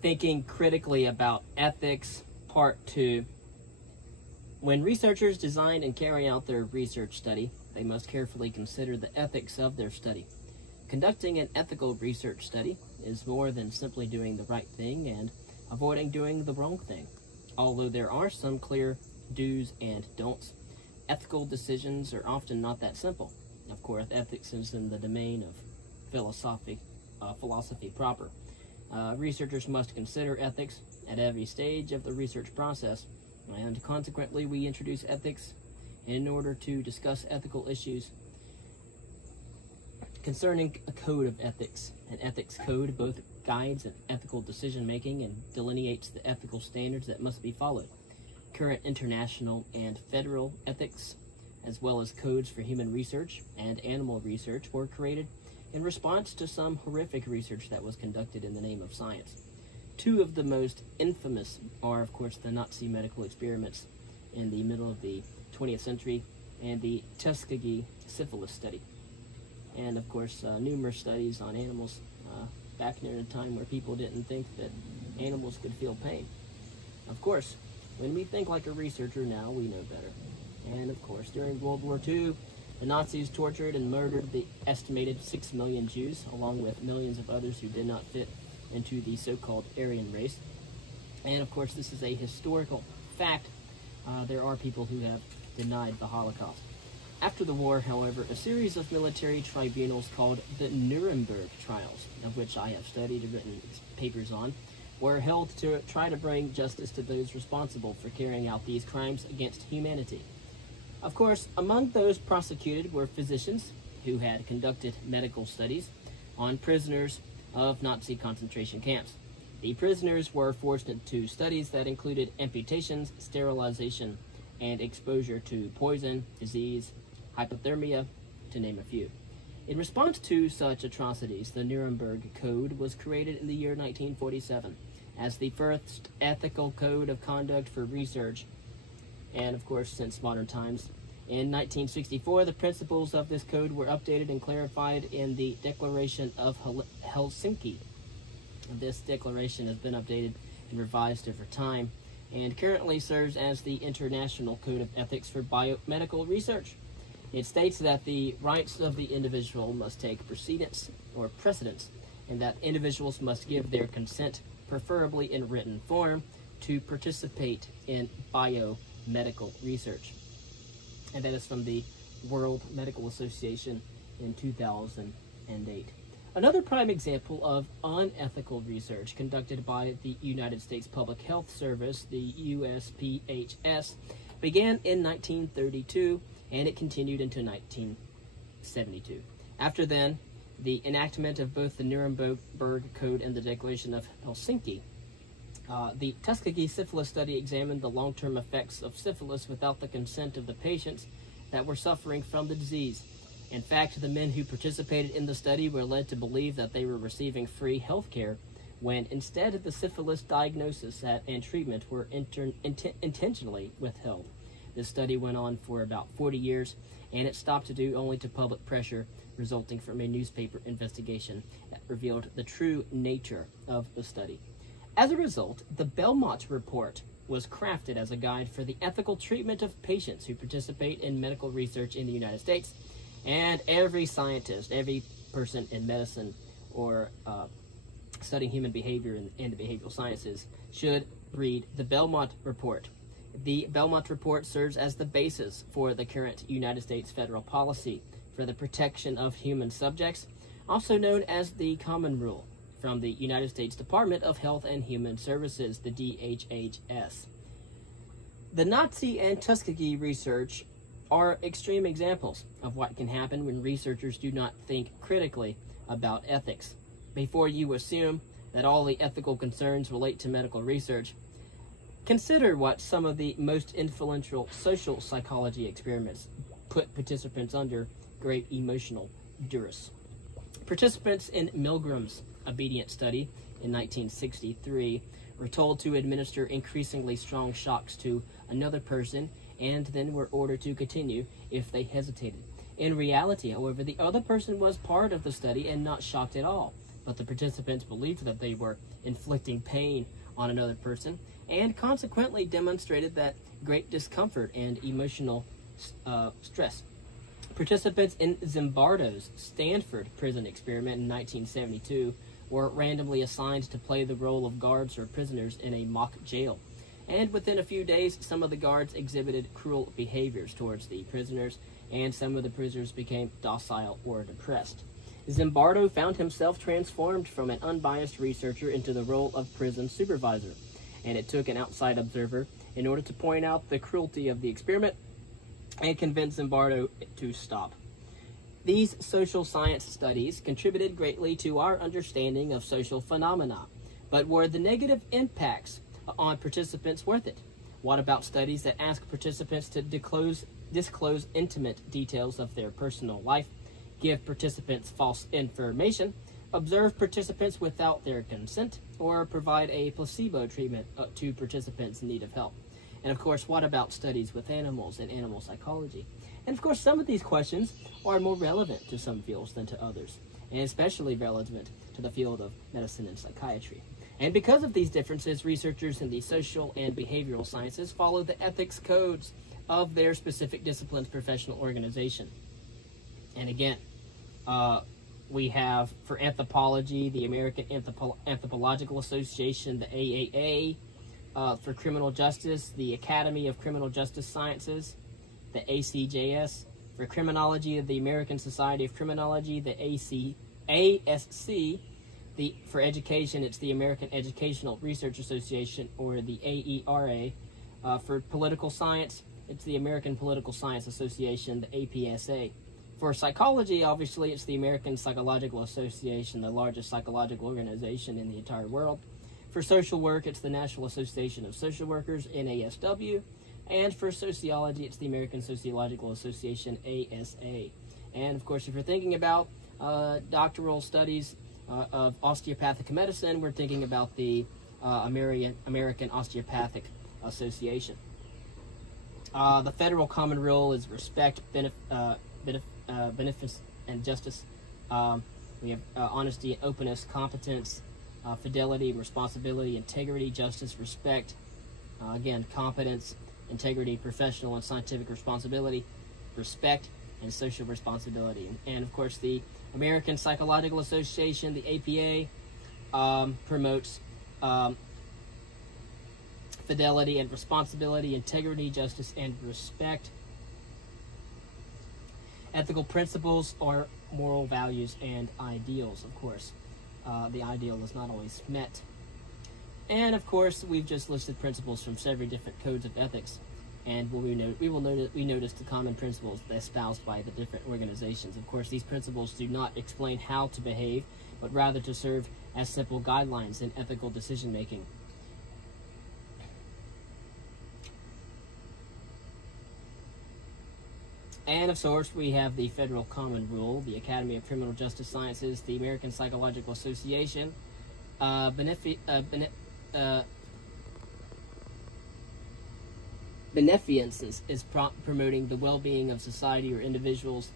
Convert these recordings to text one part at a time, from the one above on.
Thinking critically about ethics, part 2. When researchers design and carry out their research study, they must carefully consider the ethics of their study. Conducting an ethical research study is more than simply doing the right thing and avoiding doing the wrong thing. Although there are some clear do's and don'ts, ethical decisions are often not that simple. Of course, ethics is in the domain of philosophy proper. Researchers must consider ethics at every stage of the research process, and consequently we introduce ethics in order to discuss ethical issues concerning a code of ethics. An ethics code both guides ethical decision-making and delineates the ethical standards that must be followed. Current international and federal ethics, as well as codes for human research and animal research, were created in response to some horrific research that was conducted in the name of science. Two of the most infamous are, of course, the Nazi medical experiments in the middle of the 20th century and the Tuskegee syphilis study. And, of course, numerous studies on animals back near a time where people didn't think that animals could feel pain. Of course, when we think like a researcher now, we know better. And, of course, during World War II, the Nazis tortured and murdered the estimated 6 million Jews, along with millions of others who did not fit into the so-called Aryan race. And of course, this is a historical fact. There are people who have denied the Holocaust. After the war, however, a series of military tribunals called the Nuremberg Trials, of which I have studied and written papers on, were held to try to bring justice to those responsible for carrying out these crimes against humanity. Of course, among those prosecuted were physicians who had conducted medical studies on prisoners of Nazi concentration camps. The prisoners were forced into studies that included amputations, sterilization, and exposure to poison, disease, hypothermia, to name a few. In response to such atrocities, the Nuremberg Code was created in the year 1947 as the first ethical code of conduct for research, and of course since modern times. In 1964, the principles of this code were updated and clarified in the Declaration of Helsinki. This declaration has been updated and revised over time and currently serves as the International Code of Ethics for Biomedical Research. It states that the rights of the individual must take precedence, and that individuals must give their consent, preferably in written form, to participate in biomedical research. And that is from the World Medical Association in 2008. Another prime example of unethical research conducted by the United States Public Health Service, the USPHS, began in 1932 and it continued into 1972. After then, the enactment of both the Nuremberg Code and the Declaration of Helsinki, the Tuskegee syphilis study examined the long-term effects of syphilis without the consent of the patients that were suffering from the disease. In fact, the men who participated in the study were led to believe that they were receiving free health care, when instead the syphilis diagnosis and treatment were intentionally withheld. This study went on for about 40 years, and it stopped due only to public pressure resulting from a newspaper investigation that revealed the true nature of the study. As a result, the Belmont Report was crafted as a guide for the ethical treatment of patients who participate in medical research in the United States. And every scientist, every person in medicine or studying human behavior in the behavioral sciences should read the Belmont Report. The Belmont Report serves as the basis for the current United States federal policy for the protection of human subjects, also known as the Common Rule, from the United States Department of Health and Human Services, the DHHS. The Nazi and Tuskegee research are extreme examples of what can happen when researchers do not think critically about ethics. Before you assume that all the ethical concerns relate to medical research, consider what some of the most influential social psychology experiments put participants under great emotional duress. Participants in Milgram's obedience study in 1963 were told to administer increasingly strong shocks to another person and then were ordered to continue if they hesitated. In reality, however, the other person was part of the study and not shocked at all, but the participants believed that they were inflicting pain on another person, and consequently demonstrated that great discomfort and emotional stress. Participants in Zimbardo's Stanford prison experiment in 1972 were randomly assigned to play the role of guards or prisoners in a mock jail. And within a few days, some of the guards exhibited cruel behaviors towards the prisoners, and some of the prisoners became docile or depressed. Zimbardo found himself transformed from an unbiased researcher into the role of prison supervisor, and it took an outside observer in order to point out the cruelty of the experiment and convince Zimbardo to stop. These social science studies contributed greatly to our understanding of social phenomena, but were the negative impacts on participants worth it? What about studies that ask participants to disclose intimate details of their personal life, give participants false information, observe participants without their consent, or provide a placebo treatment to participants in need of help? And of course, what about studies with animals and animal psychology? And of course, some of these questions are more relevant to some fields than to others, and especially relevant to the field of medicine and psychiatry. And because of these differences, researchers in the social and behavioral sciences follow the ethics codes of their specific discipline's professional organization. And again, we have for anthropology, the American Anthropological Association, the AAA, for criminal justice, the Academy of Criminal Justice Sciences, the ACJS, for criminology, the American Society of Criminology, the ASC, for education, it's the American Educational Research Association, or the AERA. For political science, it's the American Political Science Association, the APSA. For psychology, obviously, it's the American Psychological Association, the largest psychological organization in the entire world. For social work, it's the National Association of Social Workers, NASW. And for sociology, it's the American Sociological Association, ASA. And of course, if you're thinking about doctoral studies of osteopathic medicine, we're thinking about the American Osteopathic Association. The federal common rule is respect, beneficence, and justice. We have honesty, openness, competence, fidelity, responsibility, integrity, justice, respect, again, competence, integrity, professional and scientific responsibility, respect, and social responsibility. And of course, the American Psychological Association, the APA, promotes fidelity and responsibility, integrity, justice, and respect. Ethical principles are moral values and ideals, of course. The ideal is not always met. And of course, we've just listed principles from several different codes of ethics, and we notice the common principles espoused by the different organizations. Of course, these principles do not explain how to behave, but rather to serve as simple guidelines in ethical decision making. And of course, we have the Federal Common Rule, the Academy of Criminal Justice Sciences, the American Psychological Association, beneficence is promoting the well-being of society or individuals,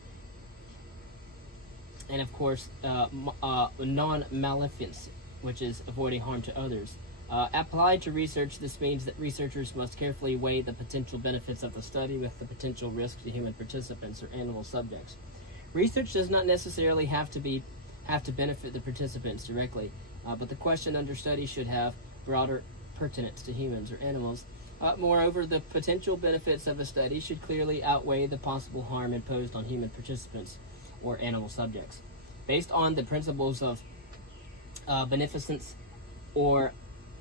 and of course, non-maleficence, which is avoiding harm to others. Applied to research, this means that researchers must carefully weigh the potential benefits of the study with the potential risks to human participants or animal subjects. Research does not necessarily have to benefit the participants directly, but the question under study should have broader pertinence to humans or animals. Moreover, the potential benefits of a study should clearly outweigh the possible harm imposed on human participants or animal subjects. Based on the principles of beneficence or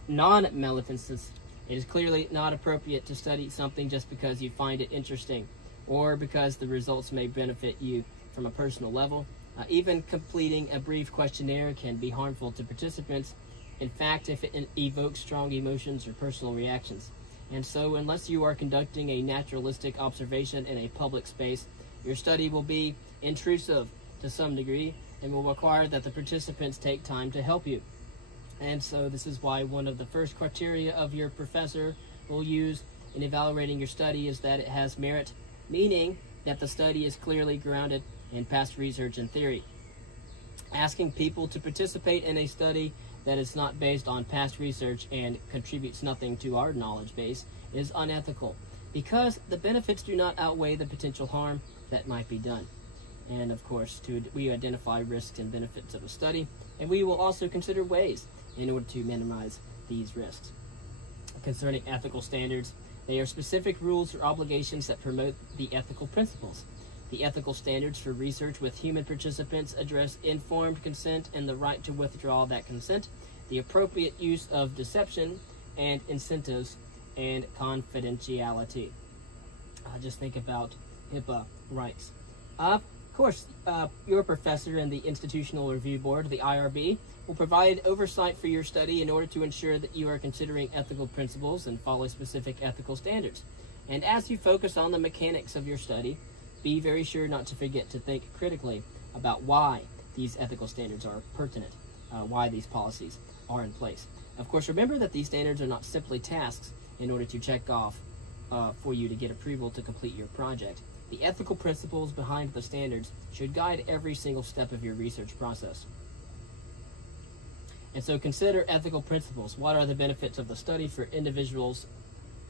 non-maleficence, it is clearly not appropriate to study something just because you find it interesting or because the results may benefit you from a personal level. Even completing a brief questionnaire can be harmful to participants, in fact, if it evokes strong emotions or personal reactions. And so, unless you are conducting a naturalistic observation in a public space, your study will be intrusive to some degree and will require that the participants take time to help you. And so this is why one of the first criteria of your professor will use in evaluating your study is that it has merit, meaning that the study is clearly grounded in past research and theory. Asking people to participate in a study that is not based on past research and contributes nothing to our knowledge base is unethical, because the benefits do not outweigh the potential harm that might be done. And of course, we identify risks and benefits of a study, and we will also consider ways in order to minimize these risks. Concerning ethical standards, they are specific rules or obligations that promote the ethical principles. The ethical standards for research with human participants address informed consent and the right to withdraw that consent, the appropriate use of deception and incentives, and confidentiality. Just think about HIPAA rights. Of course, your professor in the Institutional Review Board, the IRB, will provide oversight for your study in order to ensure that you are considering ethical principles and follow specific ethical standards. And as you focus on the mechanics of your study, be very sure not to forget to think critically about why these ethical standards are pertinent, why these policies are in place. Of course, remember that these standards are not simply tasks in order to check off for you to get approval to complete your project. The ethical principles behind the standards should guide every single step of your research process. And so consider ethical principles. What are the benefits of the study for individuals,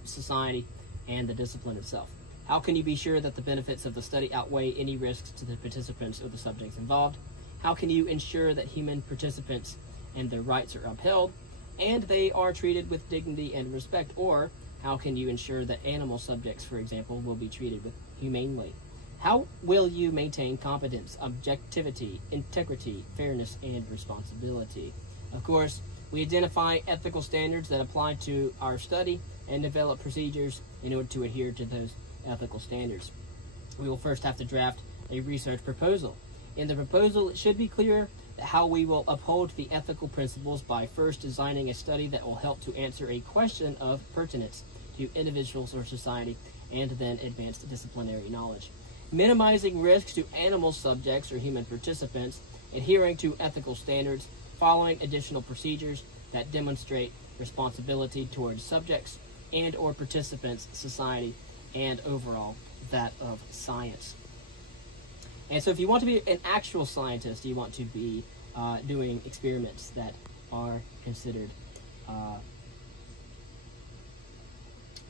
society, and the discipline itself? How can you be sure that the benefits of the study outweigh any risks to the participants or the subjects involved? How can you ensure that human participants and their rights are upheld and they are treated with dignity and respect? Or how can you ensure that animal subjects, for example, will be treated with humanely? How will you maintain competence, objectivity, integrity, fairness, and responsibility? Of course, we identify ethical standards that apply to our study and develop procedures in order to adhere to those ethical standards. We will first have to draft a research proposal. In the proposal, it should be clear how we will uphold the ethical principles by first designing a study that will help to answer a question of pertinence to individuals or society, and then advance disciplinary knowledge. Minimizing risks to animal subjects or human participants, adhering to ethical standards, following additional procedures that demonstrate responsibility towards subjects and or participants, society, and overall that of science. And so if you want to be an actual scientist, you want to be doing experiments that are considered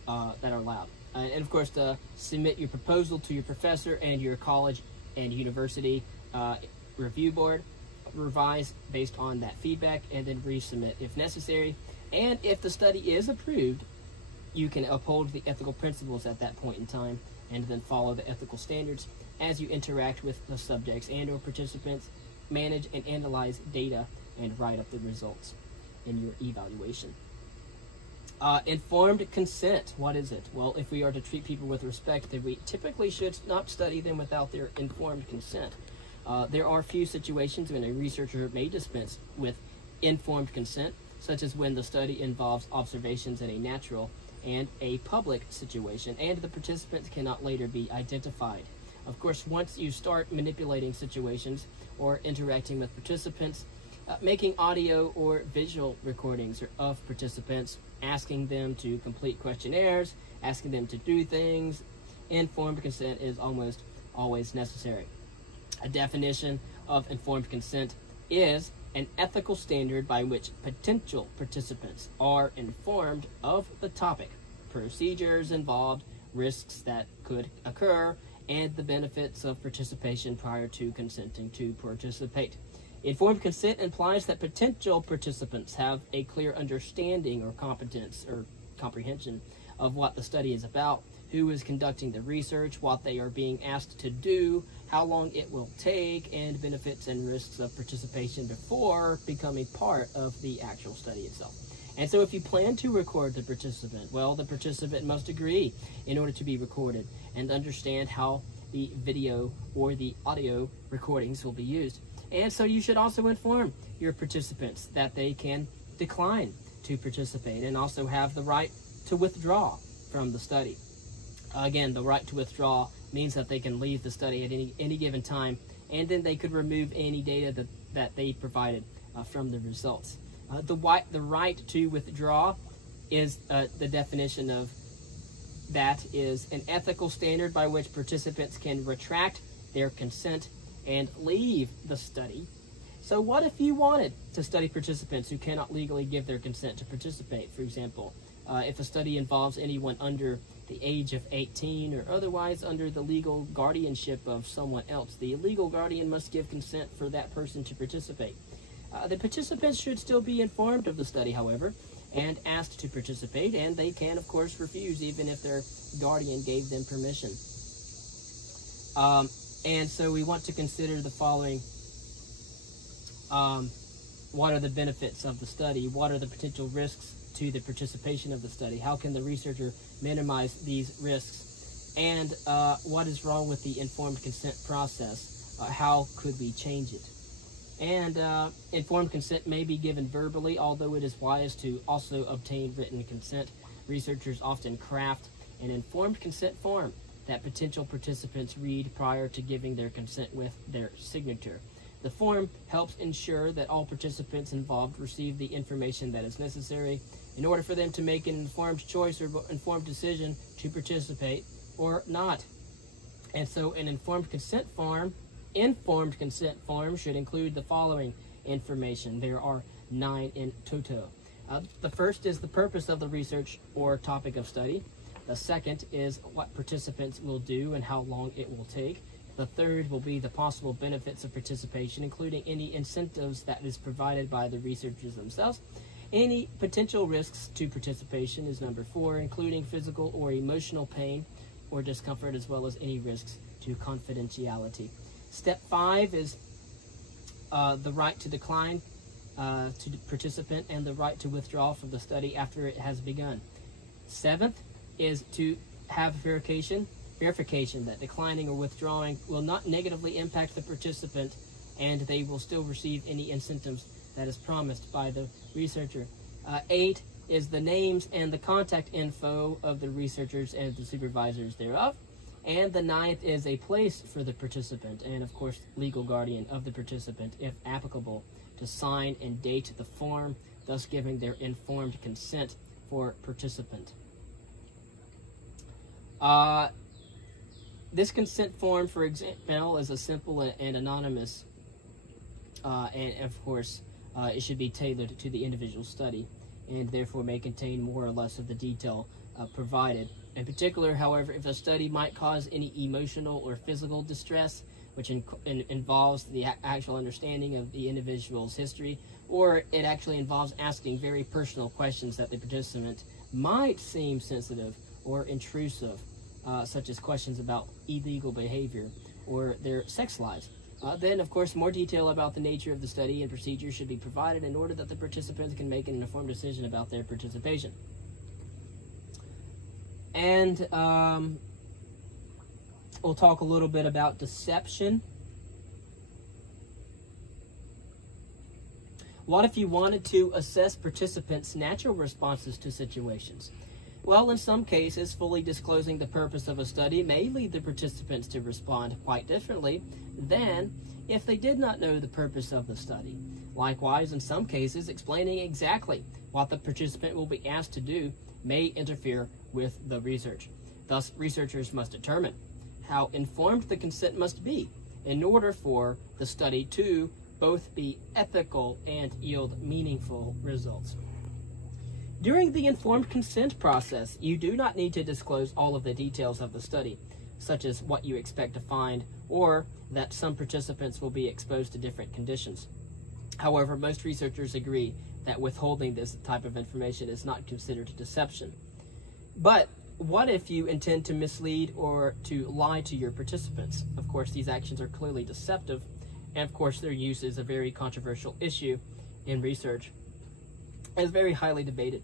that are allowed. And of course, to submit your proposal to your professor and your college and university review board, revise based on that feedback, and then resubmit if necessary. And if the study is approved, you can uphold the ethical principles at that point in time, and then follow the ethical standards as you interact with the subjects and or participants, manage and analyze data, and write up the results in your evaluation. Informed consent, what is it? Well, if we are to treat people with respect, then we typically should not study them without their informed consent. There are few situations when a researcher may dispense with informed consent, such as when the study involves observations in a natural and a public situation, and the participants cannot later be identified. Of course, once you start manipulating situations or interacting with participants, making audio or visual recordings of participants, asking them to complete questionnaires, asking them to do things, informed consent is almost always necessary. A definition of informed consent is an ethical standard by which potential participants are informed of the topic, procedures involved, risks that could occur, and the benefits of participation prior to consenting to participate. Informed consent implies that potential participants have a clear understanding or competence or comprehension of what the study is about, who is conducting the research, what they are being asked to do, how long it will take, and benefits and risks of participation before becoming part of the actual study itself. And so if you plan to record the participant, well, the participant must agree in order to be recorded and understand how the video or the audio recordings will be used. And so you should also inform your participants that they can decline to participate and also have the right to withdraw from the study. Again, the right to withdraw means that they can leave the study at any given time, and then they could remove any data that they provided from the results. The right to withdraw is the definition of that is an ethical standard by which participants can retract their consent and leave the study So what if you wanted to study participants who cannot legally give their consent to participate? For example, if a study involves anyone under the age of 18 or otherwise under the legal guardianship of someone else, the legal guardian must give consent for that person to participate. The participants should still be informed of the study, however, and asked to participate, and they can, of course, refuse even if their guardian gave them permission. And so we want to consider the following. What are the benefits of the study? What are the potential risks to the participation of the study? How can the researcher minimize these risks? And what is wrong with the informed consent process? How could we change it? And informed consent may be given verbally, although it is wise to also obtain written consent. Researchers often craft an informed consent form that potential participants read prior to giving their consent with their signature. The form helps ensure that all participants involved receive the information that is necessary in order for them to make an informed choice or informed decision to participate or not. And so an informed consent form should include the following information. There are 9 in toto. The first is the purpose of the research or topic of study. The second is what participants will do and how long it will take. The third will be the possible benefits of participation, including any incentives that is provided by the researchers themselves. Any potential risks to participation is number 4, including physical or emotional pain or discomfort, as well as any risks to confidentiality. Step 5 is the right to decline to the participant and the right to withdraw from the study after it has begun. 7th is to have verification that declining or withdrawing will not negatively impact the participant and they will still receive any incentives that is promised by the researcher. 8 is the names and the contact info of the researchers and the supervisors thereof. And the 9th is a place for the participant and, of course, legal guardian of the participant, if applicable, to sign and date the form, thus giving their informed consent for participant. This consent form, for example, is a simple and anonymous, and of course, it should be tailored to the individual study, and therefore may contain more or less of the detail provided. In particular, however, if the study might cause any emotional or physical distress, which involves the actual understanding of the individual's history, or it actually involves asking very personal questions that the participant might seem sensitive or intrusive, such as questions about illegal behavior or their sex lives. Then, of course, more detail about the nature of the study and procedures should be provided in order that the participants can make an informed decision about their participation. And we'll talk a little bit about deception. What if you wanted to assess participants' natural responses to situations? Well, in some cases, fully disclosing the purpose of a study may lead the participants to respond quite differently than if they did not know the purpose of the study. Likewise, in some cases, explaining exactly what the participant will be asked to do may interfere with the research. Thus, researchers must determine how informed the consent must be in order for the study to both be ethical and yield meaningful results. During the informed consent process, you do not need to disclose all of the details of the study, such as what you expect to find or that some participants will be exposed to different conditions. However, most researchers agree that withholding this type of information is not considered deception. But what if you intend to mislead or to lie to your participants? Of course, these actions are clearly deceptive, and of course their use is a very controversial issue in research. It's very highly debated.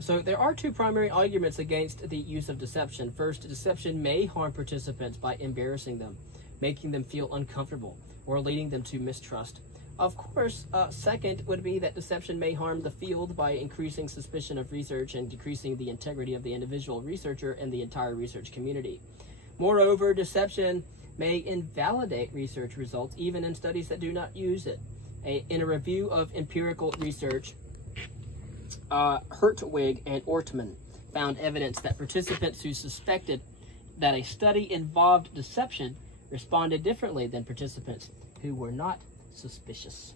So there are 2 primary arguments against the use of deception. First, deception may harm participants by embarrassing them, making them feel uncomfortable, or leading them to mistrust. Of course, second would be that deception may harm the field by increasing suspicion of research and decreasing the integrity of the individual researcher and the entire research community. Moreover, deception may invalidate research results even in studies that do not use it. In a review of empirical research, Hertwig and Ortman found evidence that participants who suspected that a study involved deception responded differently than participants who were not suspicious.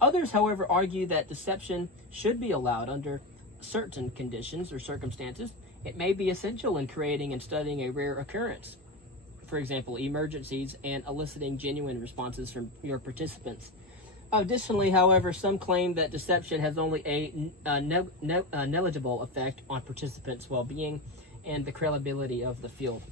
Others, however, argue that deception should be allowed under certain conditions or circumstances. It may be essential in creating and studying a rare occurrence, for example, emergencies, and eliciting genuine responses from your participants. Additionally, however, some claim that deception has only a negligible effect on participants' well-being and the credibility of the field.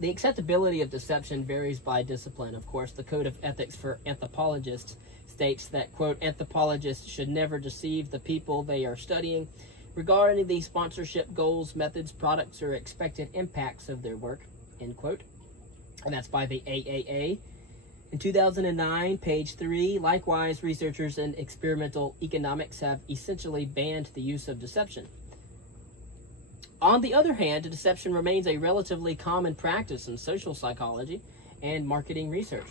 The acceptability of deception varies by discipline. Of course, the Code of Ethics for Anthropologists states that, quote, anthropologists should never deceive the people they are studying regarding the sponsorship goals, methods, products, or expected impacts of their work, end quote. And that's by the AAA. In 2009, page 3, likewise, researchers in experimental economics have essentially banned the use of deception. On the other hand, deception remains a relatively common practice in social psychology and marketing research.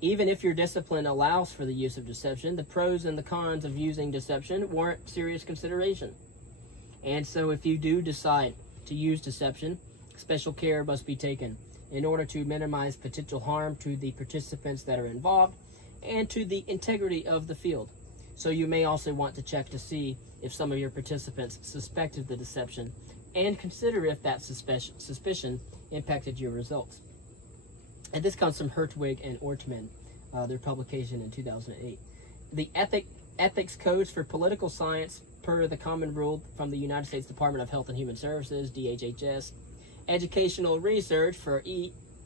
Even if your discipline allows for the use of deception, the pros and the cons of using deception warrant serious consideration. And so if you do decide to use deception, special care must be taken in order to minimize potential harm to the participants that are involved and to the integrity of the field. So you may also want to check to see if some of your participants suspected the deception and consider if that suspicion impacted your results. And this comes from Hertwig and Ortman, their publication in 2008. The Ethics Codes for Political Science, per the Common Rule from the United States Department of Health and Human Services, DHHS, Educational Research for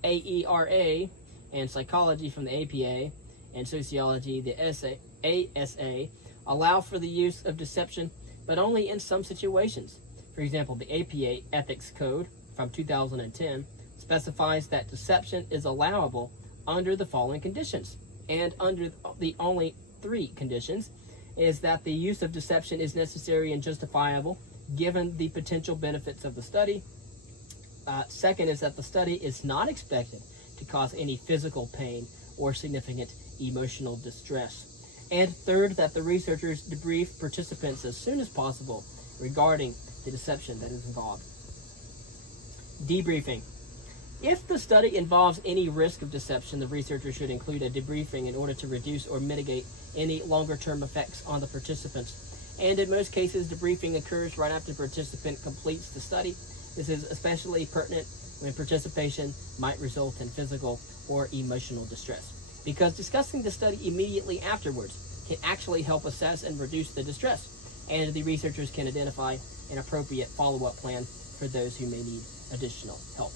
AERA, and Psychology from the APA, and Sociology, the ASA, allow for the use of deception, but only in some situations. For example, the APA Ethics Code from 2010 specifies that deception is allowable under the following conditions. And under the only 3 conditions is that the use of deception is necessary and justifiable given the potential benefits of the study. Second is that the study is not expected to cause any physical pain or significant emotional distress. And third, that the researchers debrief participants as soon as possible regarding the deception that is involved. Debriefing. If the study involves any risk of deception, the researcher should include a debriefing in order to reduce or mitigate any longer-term effects on the participants. And in most cases, debriefing occurs right after the participant completes the study. This is especially pertinent when participation might result in physical or emotional distress, because discussing the study immediately afterwards can actually help assess and reduce the distress, and the researchers can identify an appropriate follow-up plan for those who may need additional help.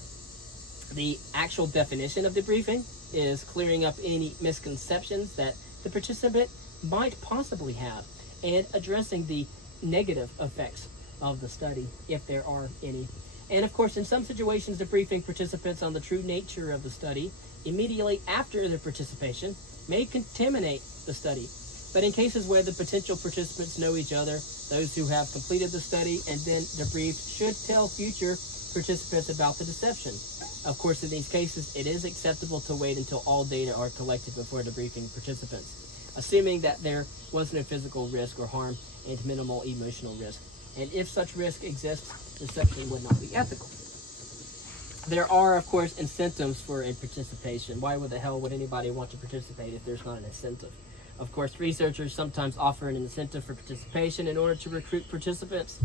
The actual definition of debriefing is clearing up any misconceptions that the participant might possibly have and addressing the negative effects of the study, if there are any. And of course, in some situations, debriefing participants on the true nature of the study immediately after their participation may contaminate the study. But in cases where the potential participants know each other, those who have completed the study and then debriefed should tell future participants about the deception. Of course, in these cases, it is acceptable to wait until all data are collected before debriefing participants, assuming that there was no physical risk or harm and minimal emotional risk. And if such risk exists, deception would not be ethical. There are, of course, incentives for participation. Why the hell would anybody want to participate if there's not an incentive? Of course, researchers sometimes offer an incentive for participation in order to recruit participants.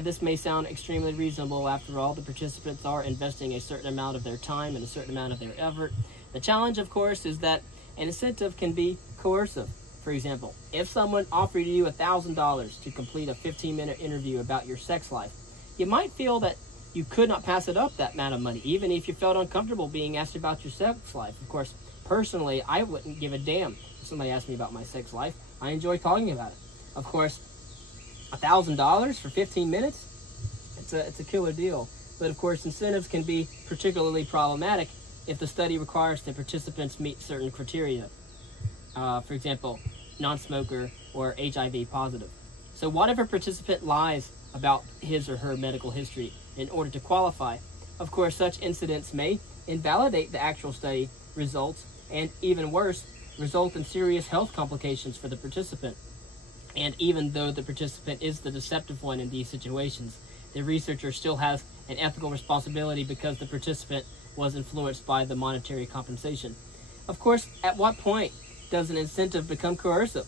This may sound extremely reasonable. After all, the participants are investing a certain amount of their time and a certain amount of their effort. The challenge, of course, is that an incentive can be coercive. For example, if someone offered you $1,000 to complete a 15-minute interview about your sex life, you might feel that you could not pass it up that amount of money, even if you felt uncomfortable being asked about your sex life. Of course, personally, I wouldn't give a damn if somebody asked me about my sex life. I enjoy talking about it. Of course, $1,000 for 15 minutes, it's a killer deal. But of course, incentives can be particularly problematic if the study requires that participants meet certain criteria. For example, non-smoker or HIV positive. So what if a participant lies about his or her medical history in order to qualify? Of course, such incidents may invalidate the actual study results and, even worse, result in serious health complications for the participant. And even though the participant is the deceptive one in these situations, the researcher still has an ethical responsibility because the participant was influenced by the monetary compensation. Of course, at what point does an incentive become coercive?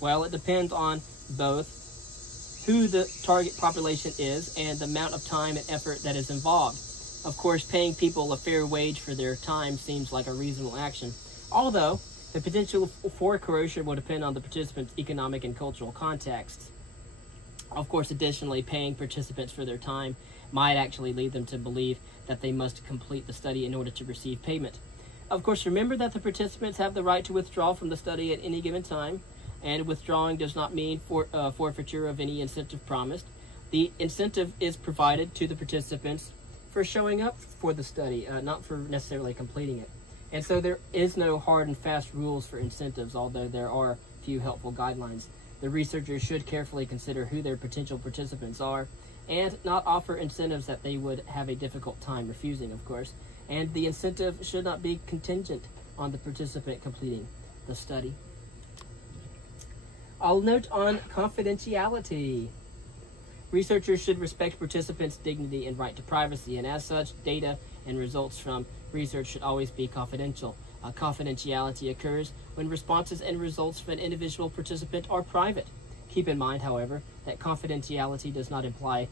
Well, it depends on both who the target population is and the amount of time and effort that is involved. Of course, paying people a fair wage for their time seems like a reasonable action, although the potential for coercion will depend on the participants' economic and cultural contexts. Of course, additionally, paying participants for their time might actually lead them to believe that they must complete the study in order to receive payment. Of course, remember that the participants have the right to withdraw from the study at any given time, and withdrawing does not mean forfeiture of any incentive promised. The incentive is provided to the participants for showing up for the study, not for necessarily completing it. And so there is no hard and fast rules for incentives, although there are few helpful guidelines. The researchers should carefully consider who their potential participants are and not offer incentives that they would have a difficult time refusing, of course. And the incentive should not be contingent on the participant completing the study. I'll note on confidentiality. Researchers should respect participants' dignity and right to privacy, and as such, data and results from research should always be confidential. Confidentiality occurs when responses and results of an individual participant are private. Keep in mind, however, that confidentiality does not imply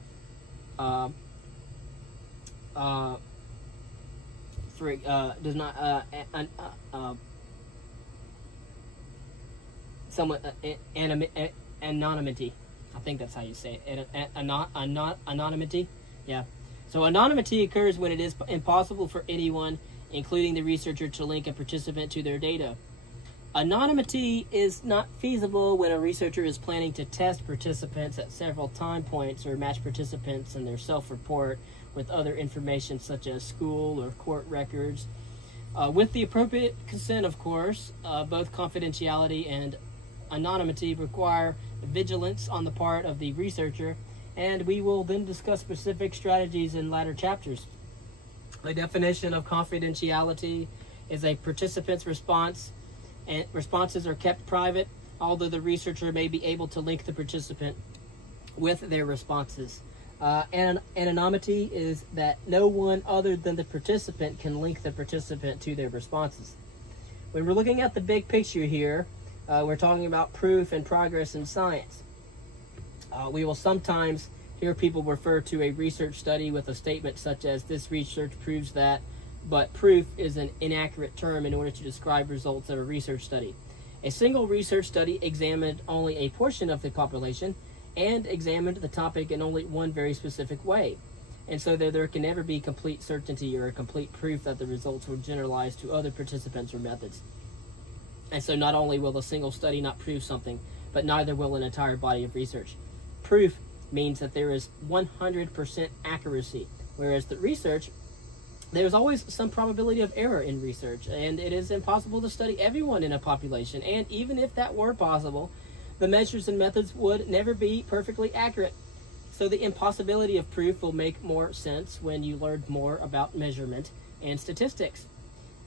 anonymity. I think that's how you say it. Anonymity. Yeah. So anonymity occurs when it is impossible for anyone, including the researcher, to link a participant to their data. Anonymity is not feasible when a researcher is planning to test participants at several time points or match participants and their self-report with other information such as school or court records. With the appropriate consent, of course, both confidentiality and anonymity require vigilance on the part of the researcher, and we will then discuss specific strategies in later chapters. The definition of confidentiality is a participant's response, and responses are kept private, although the researcher may be able to link the participant with their responses. And anonymity is that no one other than the participant can link the participant to their responses. When we're looking at the big picture here, we're talking about proof and progress in science. We will sometimes hear people refer to a research study with a statement such as, "This research proves that," but proof is an inaccurate term in order to describe results of a research study. A single research study examined only a portion of the population and examined the topic in only one very specific way. And so there can never be complete certainty or a complete proof that the results will generalize to other participants or methods. And so not only will a single study not prove something, but neither will an entire body of research. Proof means that there is 100% accuracy, whereas the research, there's always some probability of error in research, and it is impossible to study everyone in a population, and even if that were possible, the measures and methods would never be perfectly accurate. So the impossibility of proof will make more sense when you learn more about measurement and statistics.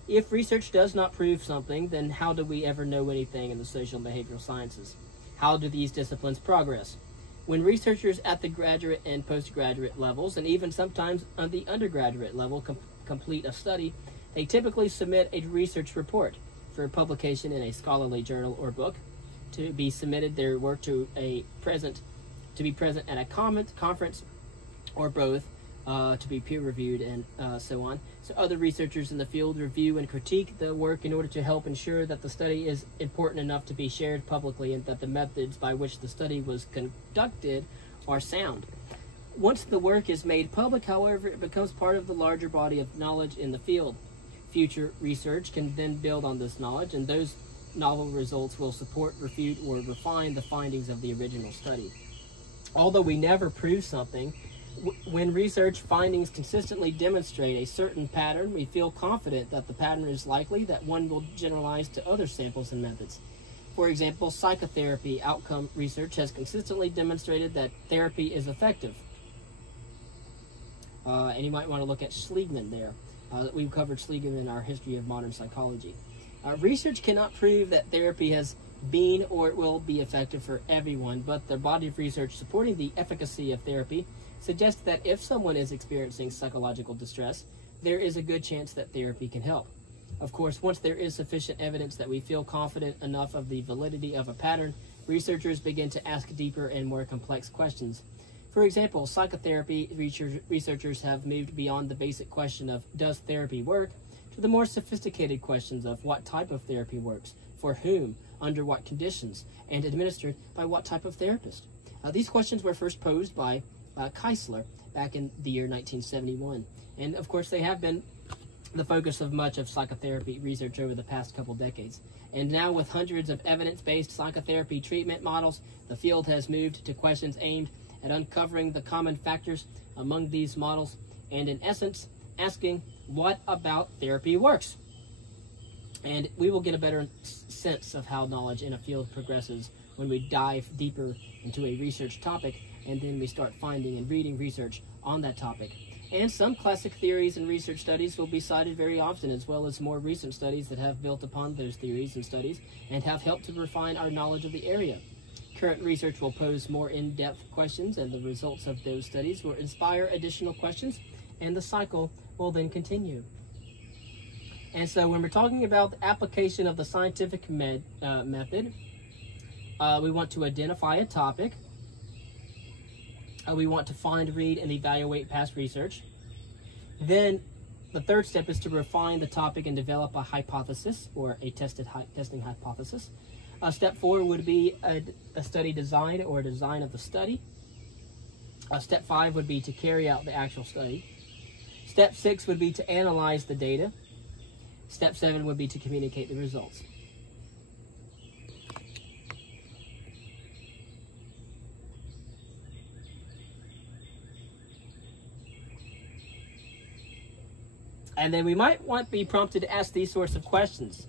If research does not prove something, then how do we ever know anything in the social and behavioral sciences? How do these disciplines progress? When researchers at the graduate and postgraduate levels, and even sometimes on the undergraduate level, complete a study, they typically submit a research report for publication in a scholarly journal or book. To be submitted their work to be present at a conference or both, to be peer reviewed and so on. So other researchers in the field review and critique the work in order to help ensure that the study is important enough to be shared publicly and that the methods by which the study was conducted are sound. Once the work is made public, however, it becomes part of the larger body of knowledge in the field. Future research can then build on this knowledge, and those novel results will support, refute, or refine the findings of the original study. Although we never prove something, when research findings consistently demonstrate a certain pattern, we feel confident that the pattern is likely that one will generalize to other samples and methods. For example, psychotherapy outcome research has consistently demonstrated that therapy is effective. And you might want to look at Schliegman there. We've covered Schliegman in our history of modern psychology. Research cannot prove that therapy has been or it will be effective for everyone, but the body of research supporting the efficacy of therapy suggests that if someone is experiencing psychological distress, there is a good chance that therapy can help. Of course, once there is sufficient evidence that we feel confident enough of the validity of a pattern, researchers begin to ask deeper and more complex questions. For example, psychotherapy researchers have moved beyond the basic question of does therapy work to the more sophisticated questions of what type of therapy works, for whom, under what conditions, and administered by what type of therapist. These questions were first posed by Keisler back in the year 1971. And of course, they have been the focus of much of psychotherapy research over the past couple decades. And now, with hundreds of evidence-based psychotherapy treatment models, the field has moved to questions aimed at uncovering the common factors among these models, and in essence, asking, what about therapy works? And we will get a better sense of how knowledge in a field progresses when we dive deeper into a research topic, and then we start finding and reading research on that topic. And some classic theories and research studies will be cited very often, as well as more recent studies that have built upon those theories and studies and have helped to refine our knowledge of the area. Current research will pose more in-depth questions, and the results of those studies will inspire additional questions, and the cycle will then continue. And so when we're talking about the application of the scientific method, we want to identify a topic. We want to find, read, and evaluate past research. Then the third step is to refine the topic and develop a hypothesis or a testing hypothesis. Step 4 would be a study design or a design of the study. Step 5 would be to carry out the actual study. Step 6 would be to analyze the data. Step 7 would be to communicate the results. And then we might be prompted to ask these sorts of questions.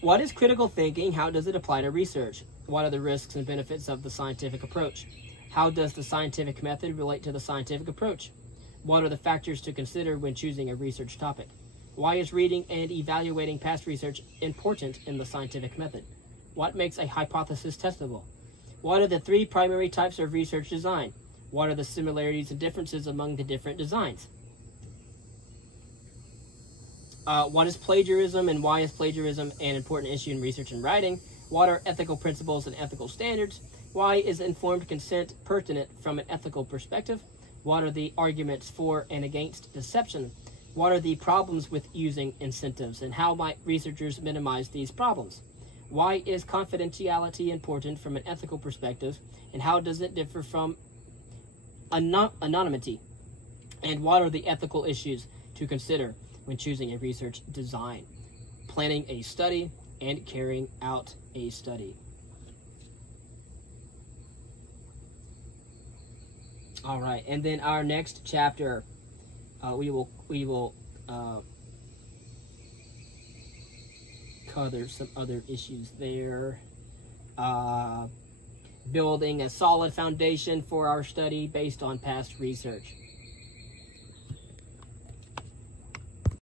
What is critical thinking? How does it apply to research? What are the risks and benefits of the scientific approach? How does the scientific method relate to the scientific approach? What are the factors to consider when choosing a research topic? Why is reading and evaluating past research important in the scientific method? What makes a hypothesis testable? What are the 3 primary types of research design? What are the similarities and differences among the different designs? What is plagiarism, and why is plagiarism an important issue in research and writing? What are ethical principles and ethical standards? Why is informed consent pertinent from an ethical perspective? What are the arguments for and against deception? What are the problems with using incentives, and how might researchers minimize these problems? Why is confidentiality important from an ethical perspective, and how does it differ from anonymity? And what are the ethical issues to consider when choosing a research design, planning a study, and carrying out a study? All right, and then our next chapter, we will cover some other issues there. Building a solid foundation for our study based on past research.